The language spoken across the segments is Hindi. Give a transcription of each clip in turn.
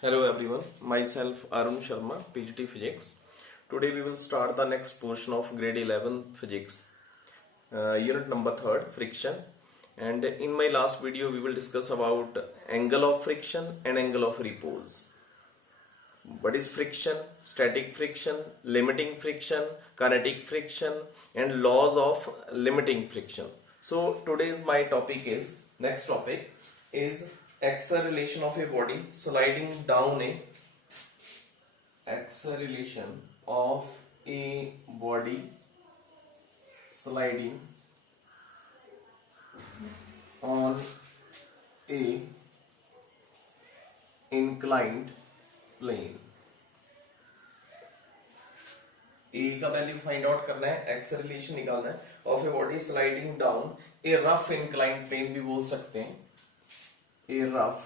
Hello everyone, myself Arun Sharma, PGT Physics. Today we will start the next portion of grade 11 Physics, unit number 3rd, friction. And in my last video we will discuss about angle of friction and angle of repose. What is friction, static friction, limiting friction, kinetic friction, and laws of limiting friction. So today's my topic is, next topic is acceleration of a body sliding down a acceleration of a body sliding on a inclined plane. ए का वैल्यू फाइंड आउट करना है, एक्सेलरेशन निकालना है of a body sliding down a rough inclined plane भी बोल सकते हैं, a rough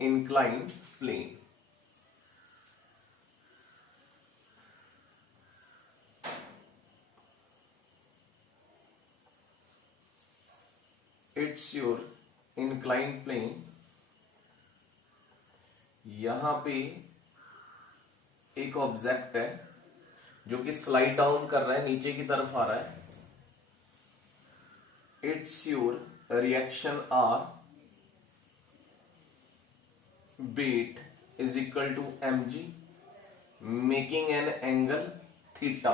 inclined plane. It's your inclined plane. यहां पे एक ऑब्जेक्ट है जो कि स्लाइड डाउन कर रहा है, नीचे की तरफ आ रहा है. It's your reaction R, that is equal to mg, making an angle theta.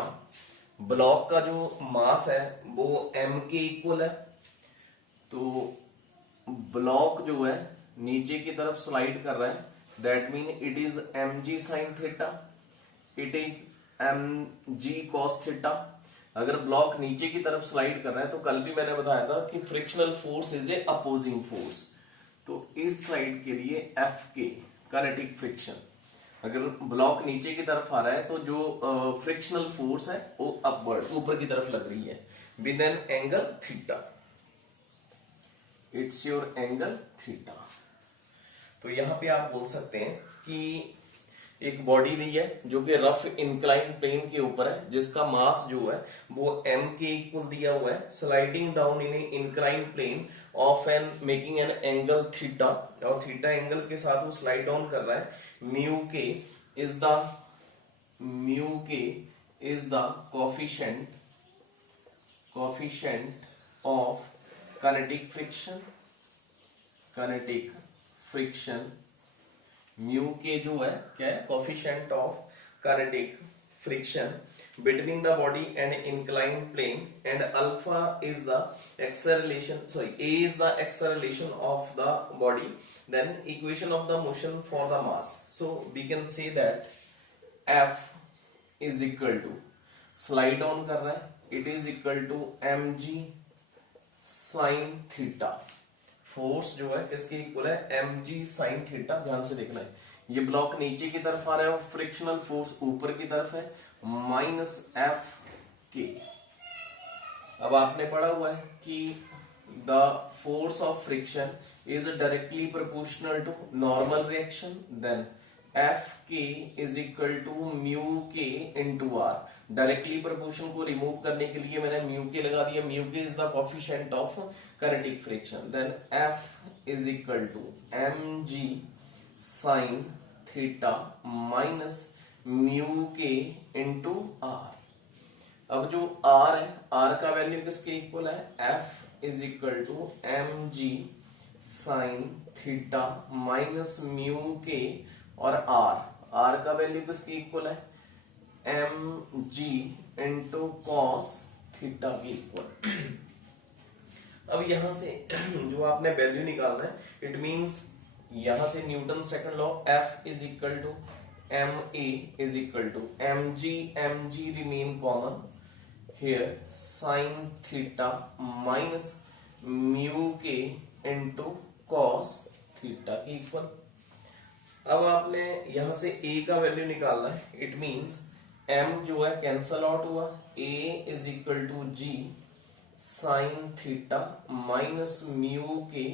Block का जो मास है वो m के इक्वल है, तो ब्लॉक जो है नीचे की तरफ स्लाइड कर रहा है, that mean it is mg sine theta, it is mg cos theta. अगर ब्लॉक नीचे की तरफ स्लाइड कर रहा है तो कल भी मैंने बताया था कि frictional force is a opposing force, तो इस साइड के लिए एफ के काइनेटिक फ्रिक्शन. अगर ब्लॉक नीचे की तरफ आ रहा है तो जो फ्रिक्शनल फोर्स है वो अपवर्ड ऊपर की तरफ लग रही है with N angle theta. It's your angle theta. तो यहां पे आप बोल सकते हैं कि एक बॉडी ली है जो कि रफ इंक्लाइन प्लेन के ऊपर है, जिसका मास जो है वो m के इक्वल दिया हुआ है, sliding down in incline plane of an making an angle theta, और थीटा एंगल के साथ वो स्लाइड डाउन कर रहा है. Mu K is the coefficient of kinetic friction. Mu K जो है क्या है, coefficient of kinetic friction between the body and inclined plane, and alpha is the acceleration of the body, then equation of the motion for the mass. So we can say that F is equal to, slide down कर रहा है, it is equal to mg sine theta. Force जो है किसके इक्वल है, mg साइन थीटा. ध्यान से देखना है, ये ब्लॉक नीचे की तरफ आ रहा है और फ्रिक्शनल फोर्स ऊपर की तरफ है, माइनस एफ के. अब आपने पढ़ा हुआ है कि the force of friction is directly proportional to normal reaction, then F के इज इक्वल टू म्यू के इंटू आर. डायरेक्टली प्रोपोर्शन को रिमूव करने के लिए मैंने म्यू के लगा दिया. Mu K is the coefficient of kinetic friction, then F is equal to mg sine theta minus mu के इंटू आर. अब जो r है, r का वैल्यू किसके इक्वल है, f is equal to mg sine theta minus mu के, और r का वैल्यू किसके इक्वल है, mg इंटू कॉस थीटा के इक्वल. अब यहां से जो आपने वैल्यू निकालना है, इट मींस यहां से Newton second law, F is equal to ma is equal to mg remain common here, sine theta minus mu के इंटू कॉस थीटा के इक्वल. अब आपने यहां से a का वैल्यू निकालना है, इट मींस m जो है कैंसल आउट हुआ, a is equal to g sine theta minus mu K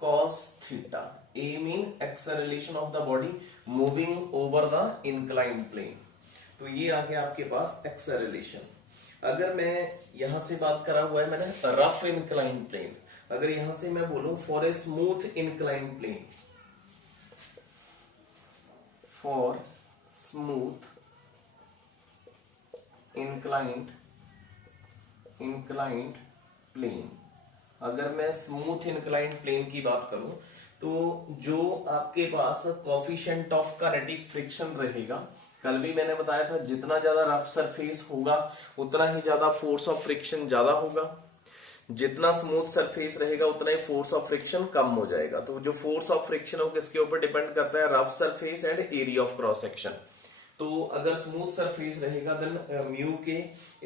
cos theta. a mean acceleration of the body moving over the inclined plane. तो ये आ गया आपके पास एक्सेलरेशन. अगर मैं यहां से बात करा हुआ है मैंने रफ इंक्लाइंड प्लेन, अगर यहां से मैं बोलूं for a smooth incline plane, for smooth inclined plane. अगर मैं स्मूथ इंक्लाइंड प्लेन की बात करूं तो जो आपके पास कोफिशिएंट ऑफ काइनेटिक फ्रिक्शन रहेगा, कल भी मैंने बताया था जितना ज्यादा रफ सरफेस होगा उतना ही ज्यादा फोर्स ऑफ फ्रिक्शन ज्यादा होगा, जितना स्मूथ सरफेस रहेगा उतना ही फोर्स ऑफ फ्रिक्शन कम हो जाएगा। तो जो फोर्स ऑफ फ्रिक्शन है किसके ऊपर डिपेंड करता है, rough surface and area of cross section. तो अगर स्मूथ सरफेस रहेगा then mu K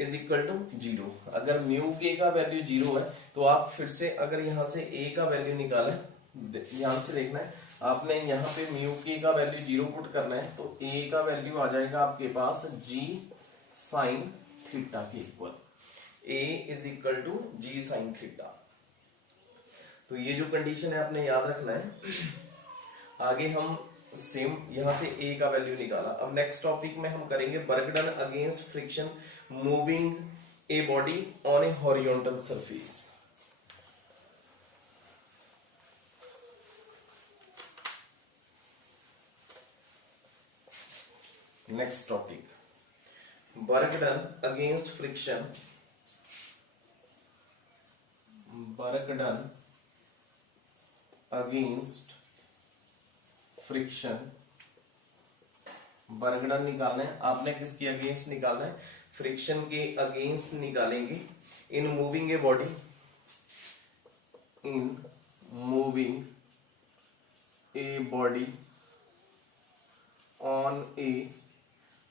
is equal to 0। अगर म्यू के का वैल्यू 0 है तो आप फिर से अगर यहां से ए का वैल्यू निकालें, ध्यान से देखना है, आपने यहाँ पे म्यू के का वैल्यू 0 पुट करना है तो ए का वैल्यू आ जाएगा आपके पास जी साइन थीटा के equal. A is equal to g sine theta. तो ये जो कंडीशन है आपने याद रखना है। आगे हम सेम यहां से ए का वैल्यू निकाला। अब नेक्स्ट टॉपिक में हम करेंगे work done against friction moving a body on A horizontal surface. Next topic, work done against friction, work done against friction. Work done निकालना है आपने, किसके अगेंस्ट निकालना है, फ्रिक्शन के अगेंस्ट निकालेंगे। In moving a body, in moving a body on A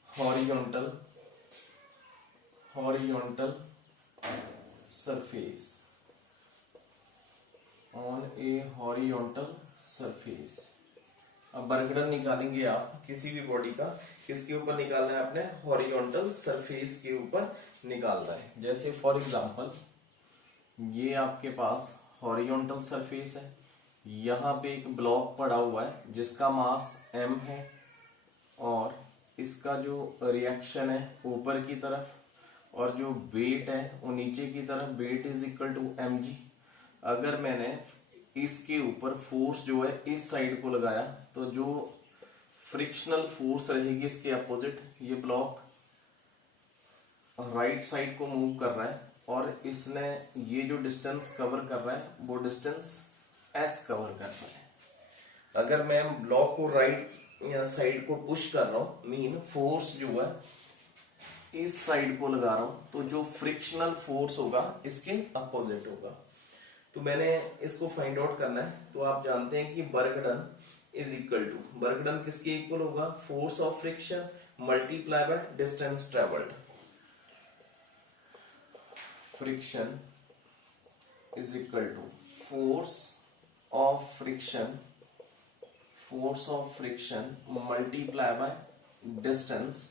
horizontal surface, on A horizontal surface. अब वर्क डन निकालेंगे आप किसी भी बॉडी का, किसके ऊपर निकालना है आपने, हॉरिजॉन्टल सरफेस के ऊपर निकालना है। जैसे फॉर एग्जांपल ये आपके पास हॉरिजॉन्टल सरफेस है, यहां पे एक ब्लॉक पड़ा हुआ है जिसका मास m है और इसका जो रिएक्शन है ऊपर की तरफ और जो वेट है वो नीचे की तरफ, weight is equal to mg। अगर मैंने इसके ऊपर फोर्स जो है इस साइड को लगाया तो जो फ्रिक्शनल फोर्स रहेगी इसके अपोजिट, ये ब्लॉक राइट साइड को मूव कर रहा है और इसने ये जो डिस्टेंस कवर कर रहा है वो डिस्टेंस s कवर कर रहा है। अगर मैं ब्लॉक को राइट या साइड को पुश कर रहा हूं, मीन फोर्स जो है इस साइड को लगा रहा हूं, तो जो फ्रिक्शनल फोर्स होगा इसके अपोजिट होगा। तो मैंने इसको फाइंड आउट करना है। तो आप जानते हैं कि work done is equal to, work done किसके इक्वल होगा, force of friction multiply by distance travelled. Friction is equal to force of friction multiply by distance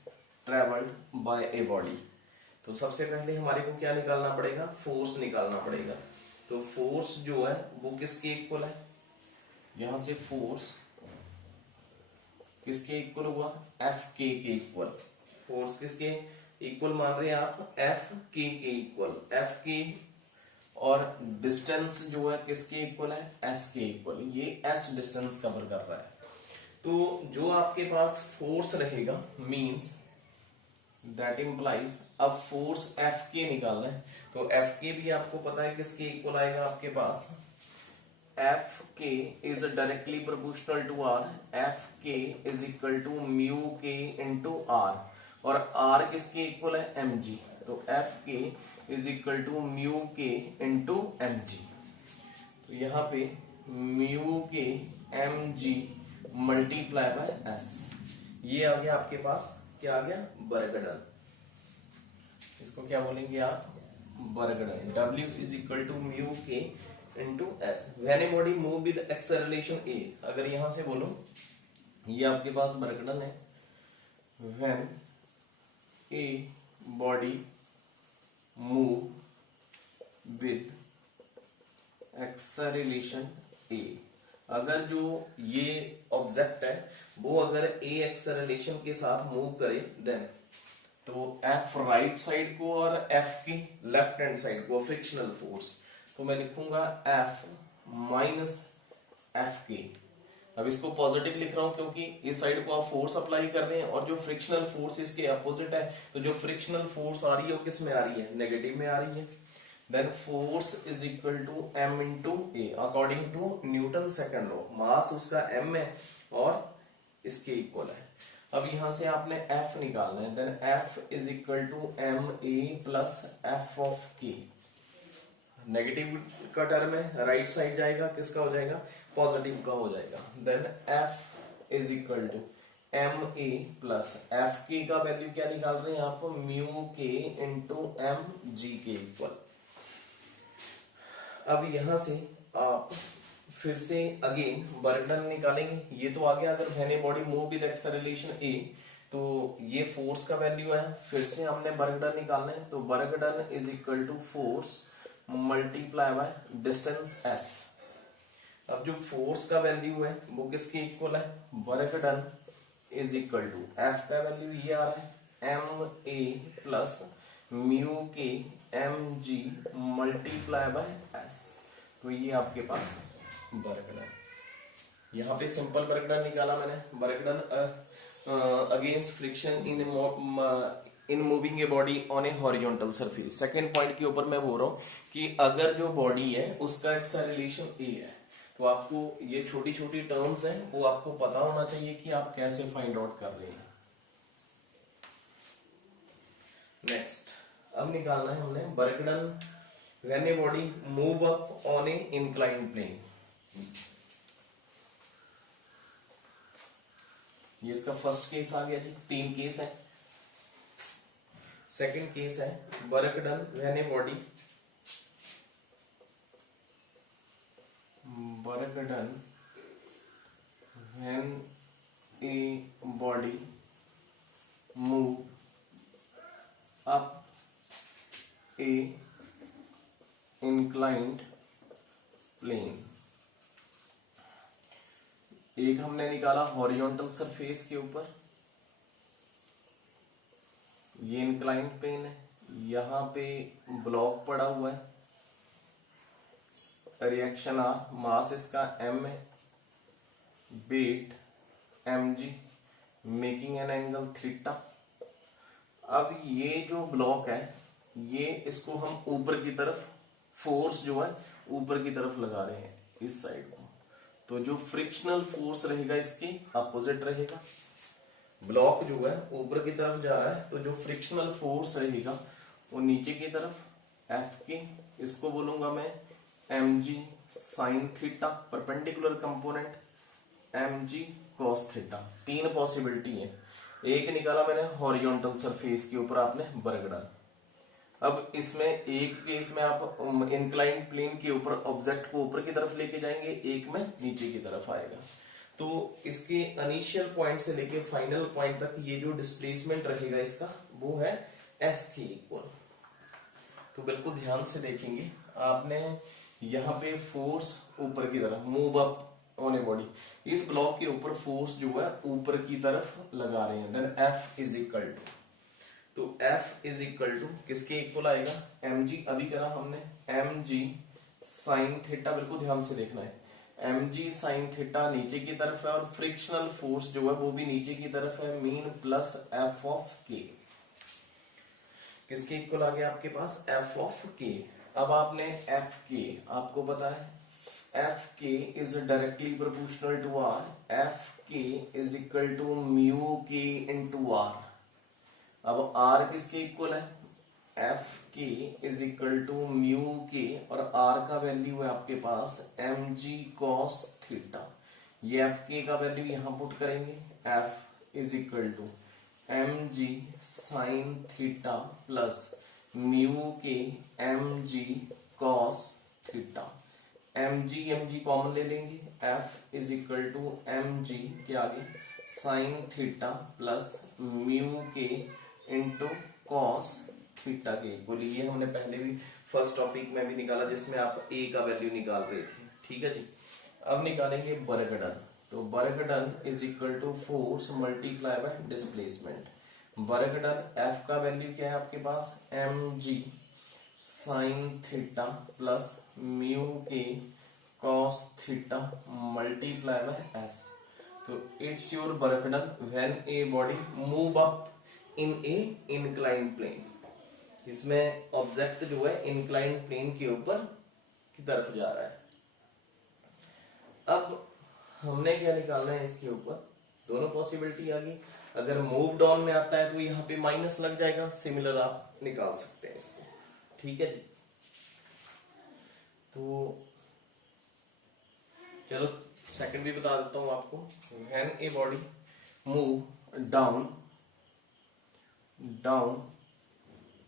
travelled by a body. तो सबसे पहले हमारे को क्या निकालना पड़ेगा, फोर्स निकालना पड़ेगा। तो फोर्स जो है वो किसके इक्वल है, यहां से फोर्स किसके इक्वल हुआ, एफ के इक्वल। फोर्स किसके इक्वल मान रहे हैं आप, एफ के इक्वल, एफ के, और डिस्टेंस जो है किसके इक्वल है, एस के इक्वल। ये एस डिस्टेंस कवर कर रहा है। तो जो आपके पास फोर्स रहेगा मींस दैट इंप्लाइज, अब फोर्स एफ के निकालना है तो एफ के भी आपको पता है किसके इक्वल आएगा आपके पास, एफ के is directly proportional to R, F के इज इक्वल टू म्यू के इंटू आर, और आर किसके इक्वल है, एम जी। तो एफ के इज इक्वल टू म्यू के इंटू एम जी। तो यहाँ पे म्यू के M G multiply by S, ये आ गया आपके पास, क्या आ गया, वर्क डन। इसको क्या बोलेंगे आप, work done. W is equal to mu के into S. When a body move with acceleration A, अगर यहां से बोलो ये आपके पास वर्क डन है। When a body move with acceleration A, अगर जो ये ऑब्जेक्ट है वो अगर ए एक्सेलरेशन के साथ मूव करे देन, तो एफ राइट साइड को और एफ की लेफ्ट हैंड साइड को फ्रिक्शनल फोर्स, तो मैं लिखूंगा एफ माइनस एफ के। अब इसको पॉजिटिव लिख रहा हूं क्योंकि इस साइड को आप फोर्स अप्लाई कर रहे हैं और जो फ्रिक्शनल फोर्स इसके अपोजिट है, तो जो फ्रिक्शनल फोर्स आ रही है वो किस में आ रही है, नेगेटिव में आ रही है। Then force is equal to M into A according to Newton second law. Mass उसका एम है और इसके इक्वल है। अब यहां से आपने एफ निकालना है, then F is equal to M A plus F of K. Negative का टर्म है, राइट साइड जाएगा, किसका हो जाएगा, पॉजिटिव का हो जाएगा। Then F is equal to M A plus F K का वैल्यू क्या निकाल रहे हैं आप, म्यू के इंटू एम जी के इक्वल। अब यहां से आप फिर से अगेन वर्क डन निकालेंगे। ये तो आ गया, अगर when a body move with acceleration A, तो ये फोर्स का वैल्यू है। फिर से हमने वर्क डन निकालना है, तो work done is equal to force multiply by distance S. अब जो फोर्स का वैल्यू है वो किसके इक्वल है, work done is equal to F का वैल्यू ये आ रहा है एम ए प्लस म्यू के M G multiply by S. तो ये आपके पास वर्क डन। यहाँ पे सिंपल वर्क डन निकाला मैंने। Work done against friction in moving a body on A horizontal surface. Second point के ऊपर मैं बोल रहा हूँ कि अगर जो बॉडी है उसका एक्सेलरेशन ए है, तो आपको ये छोटी छोटी टर्म्स हैं वो आपको पता होना चाहिए कि आप कैसे फाइंड आउट कर रहे हैं। नेक्स्ट अब निकालना है हमने work done when a body move up on a inclined plane. ये इसका फर्स्ट केस आ गया जी, 3 केस है। सेकंड केस है work done when a body move up a inclined plane. एक हमने निकाला हॉरिजॉन्टल सरफेस के ऊपर, ये इंक्लाइंड प्लेन है, यहां पे ब्लॉक पड़ा हुआ है, रिएक्शन आर, मास इसका m है, weight mg, making an angle theta. अब ये जो ब्लॉक है ये इसको हम ऊपर की तरफ फोर्स जो है ऊपर की तरफ लगा रहे हैं इस साइड को, तो जो फ्रिक्शनल फोर्स रहेगा इसके अपोजिट रहेगा। ब्लॉक जो है ऊपर की तरफ जा रहा है, तो जो फ्रिक्शनल फोर्स रहेगा वो नीचे की तरफ एफ के, इसको बोलूंगा मैं एम जी sine theta, perpendicular component M जी कॉस थीटा। 3 पॉसिबिलिटी है। एक निकाला मैंने हॉरिजॉन्टल सरफेस के ऊपर आपने वर्क डन। अब इसमें एक केस में आप इंक्लाइंड प्लेन के ऊपर ऑब्जेक्ट को ऊपर की तरफ लेके जाएंगे, एक में नीचे की तरफ आएगा। तो इसके इनिशियल पॉइंट से लेके फाइनल पॉइंट तक ये जो डिस्प्लेसमेंट रहेगा इसका वो है एस के इक्वल। तो बिल्कुल ध्यान से देखेंगे, आपने यहाँ पे फोर्स ऊपर की तरफ move up on a body, इस ब्लॉक के ऊपर फोर्स जो है ऊपर की तरफ लगा रहे हैं। Then F is equal to, तो एफ इज इक्वल टू किसके इक्वल आएगा, एम जी। अभी करा हमने एम जी साइन थीटा, बिल्कुल ध्यान से देखना है। एम जी साइन थीटा नीचे की तरफ है और फ्रिक्शनल फोर्स जो है वो भी नीचे की तरफ है, मीन प्लस एफ ऑफ के। किसके इक्वल आ गया आपके पास, एफ ऑफ के। अब आपने एफ के, आपको पता है एफ के is directly proportional to R, F के इज इक्वल टू म्यू के इंटू आर। अब आर किसके इक्वल है, एफ के इज इक्वल टू म्यू के, और आर का वैल्यू है आपके पास एम जी कॉस थीटा। ये एफ के का वैल्यू यहां पुट करेंगे, F is equal to M G sine theta plus mu के M G cos theta. M G common ले लेंगे, F is equal to M G के आगे साइन थीटा प्लस म्यू के इंटू कॉस थीटा के इक्वल। ये हमने पहले भी फर्स्ट टॉपिक में भी निकाला जिसमें आप ए का वैल्यू निकाल रहे थे, ठीक है जी। अब निकालेंगे वर्क डन, तो work done is equal to force multiply by displacement. Work done F का वैल्यू क्या है आपके पास, M ji sine theta plus mu K cos theta multiply by s. तो it's your work done when a body move up in a inclined plane. इसमें ऑब्जेक्ट जो है इंक्लाइंड प्लेन के ऊपर की तरफ जा रहा है. अब हमने क्या निकालना है इसके ऊपर, दोनों पॉसिबिलिटी आ गई. अगर मूव डाउन में आता है तो यहाँ पे माइनस लग जाएगा, सिमिलर आप निकाल सकते हैं इसको. ठीक है जी. तो चलो सेकंड भी बता देता हूं आपको. When a body move down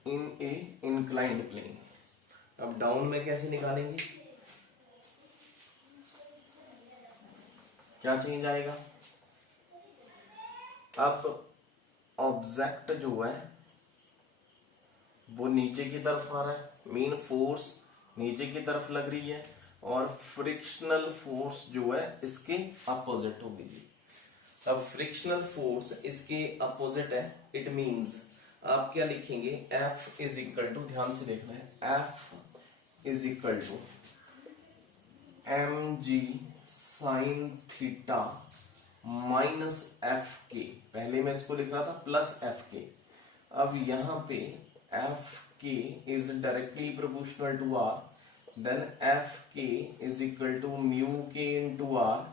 in a inclined plane. अब डाउन में कैसे निकालेंगे, क्या चेंज आएगा. अब ऑब्जेक्ट जो है वो नीचे की तरफ आ रहा है, मेन फोर्स नीचे की तरफ लग रही है और फ्रिक्शनल फोर्स जो है इसके अपोजिट होगी जी. अब फ्रिक्शनल फोर्स इसके अपोजिट है. इट मींस आप क्या लिखेंगे, F इज इक्वल टू, ध्यान से देखना है, F is equal to mg sine theta minus F K. पहले मैं इसको लिख रहा था प्लस एफ के. अब यहां पे एफ के is directly proportional to R. Then F के इज इक्वल टू म्यू के इंटू आर.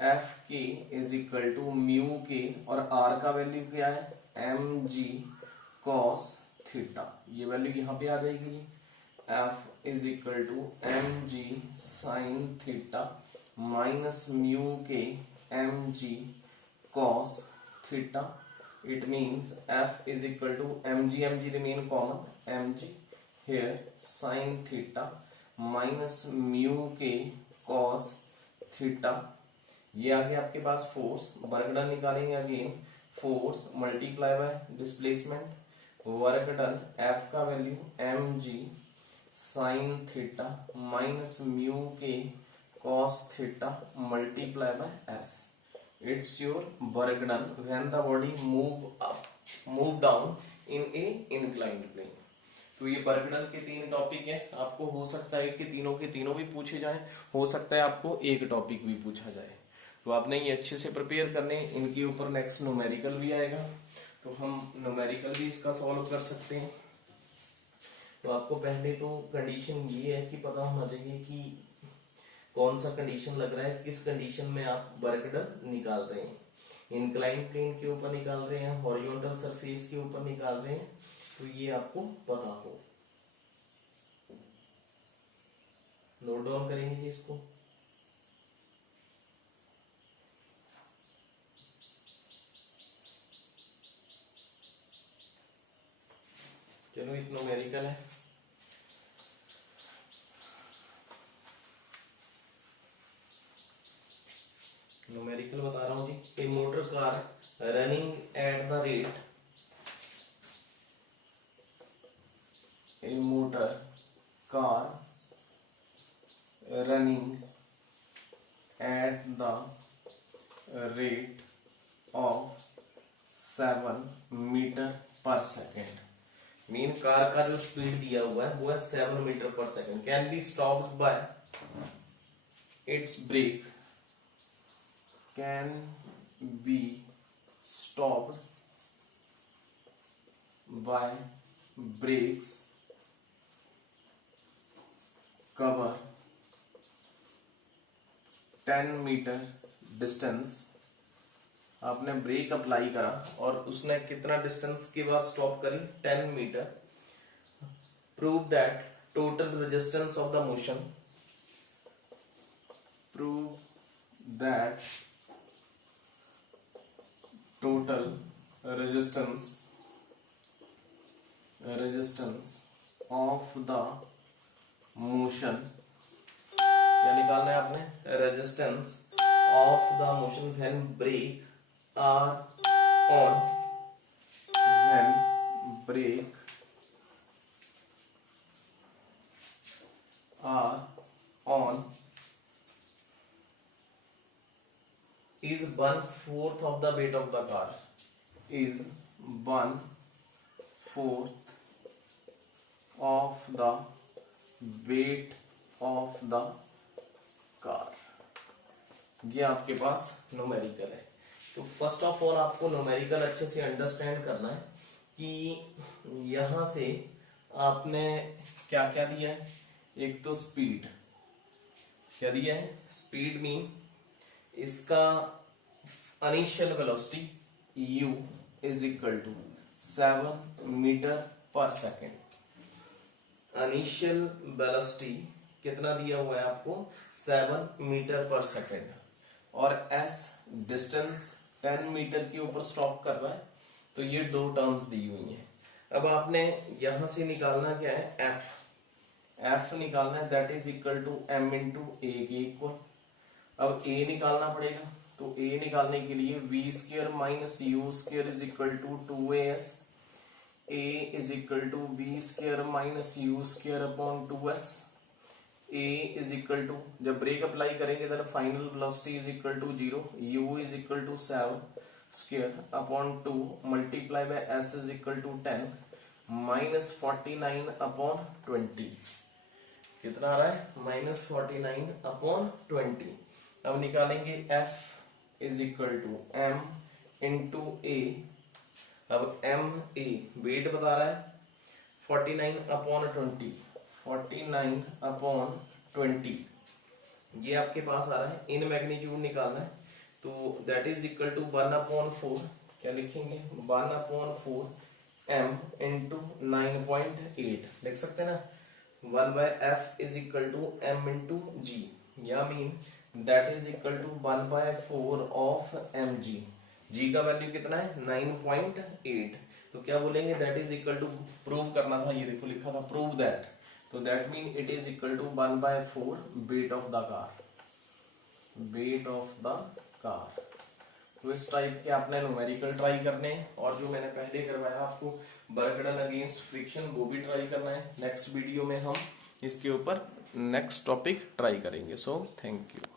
एफ के इज इक्वल टू म्यू के और आर का वैल्यू क्या है, एम जी कॉस थीटा. ये वैल्यू यहां पे आ जाएगी जी. F is equal to M G sine theta minus mu के M G cos theta. It means F is equal to mg remain common, mg here sin theta minus mu k cos theta. ये आ गया आपके पास फोर्स. वर्क डन निकालेंगे again, force multiply by displacement. Work done F का value mg sin theta minus mu K cos theta multiply by s. It's your work done when the body move down in a inclined plane. तो ये वर्क डन के 3 टॉपिक है. आपको हो सकता है कि तीनों के तीनों भी पूछे जाएं, हो सकता है आपको एक टॉपिक भी पूछा जाए. तो आपने ये अच्छे से प्रिपेयर करने. इनके ऊपर नेक्स्ट न्यूमेरिकल भी आएगा, तो हम न्यूमेरिकल भी इसका सॉल्व कर सकते हैं. तो आपको पहले तो कंडीशन ये है कि पता होना चाहिए कि कौन सा कंडीशन लग रहा है, किस कंडीशन में आप वर्क डन निकाल रहे हैं. इंक्लाइन प्लेन के ऊपर निकाल रहे हैं, हॉरिजॉन्टल सरफेस के ऊपर निकाल रहे हैं, तो ये आपको पता हो. नोट डाउन करेंगे जी इसको. चलो एक न्यूमेरिकल है. न्यूमेरिकल बता रहा हूं जी. A motor car running at the rate, a motor car running at the rate of 7 metre per second. Mean car का जो स्पीड दिया हुआ है वो है 7 metre per second. Can be stopped by its brake, can be stopped by brakes cover 10 meter distance. आपने ब्रेक अप्लाई करा और उसने कितना डिस्टेंस के बाद स्टॉप करी, 10 meter. Prove that total resistance of the motion, prove that total resistance of the motion. क्या निकालना है आपने, resistance of the motion when brake are on, when brake are on is 1/4 of the weight of the car, is 1/4 of the weight of the ये आपके पास न्यूमेरिकल है। तो फर्स्ट ऑफ ऑल आपको न्यूमेरिकल अच्छे से अंडरस्टैंड करना है कि यहां से आपने क्या क्या दिया है। एक तो स्पीड क्या दिया है, स्पीड मीन इसका initial velocity u is equal to 7 metre per second. Initial velocity कितना दिया हुआ है आपको, 7 मीटर पर सेकेंड, और s डिस्टेंस 10 मीटर के ऊपर स्टॉप कर रहा है। तो ये दो टर्म्स दी हुई हैं। अब आपने यहां से निकालना क्या है, f निकालना है, that is equal to m into a के इक्वल। अब a निकालना पड़ेगा, तो a निकालने के लिए v square minus U square is equal to 2as, a is equal to v square minus U square upon 2s, a is equal to, जब ब्रेक अप्लाई करेंगे तो final velocity is equal to 0, u is equal to 7 square upon 2 multiply by s is equal to 10 minus 49 upon 20। कितना आ रहा है, माइनस 49 अपॉन 20। अब निकालेंगे f is equal to m into a. अब m a वेट बता रहा है 49 अपॉन 20, 49 अपॉन 20 ये आपके पास आ रहा है। इन मैग्नीट्यूड निकालना है, तो that is equal to 1 upon 4, क्या लिखेंगे 1 अपॉन 4 m इंटू 9.8 लिख सकते हैं ना। 1 by F is equal to m into g, या mean that is equal to 1 by 4 of m g. G का वैल्यू कितना है 9.8, तो क्या बोलेंगे that is equal to, prove करना था, ये देखो लिखा था प्रूव दैट, तो that mean it is equal to 1 by 4 weight of the car, weight of the car. तो इस टाइप के आपने न्यूमेरिकल ट्राई करने हैं, और जो मैंने पहले करवाया आपको बर्कडन अगेंस्ट फ्रिक्शन वो भी ट्राई करना है। नेक्स्ट वीडियो में हम इसके ऊपर नेक्स्ट टॉपिक ट्राई करेंगे। So thank you.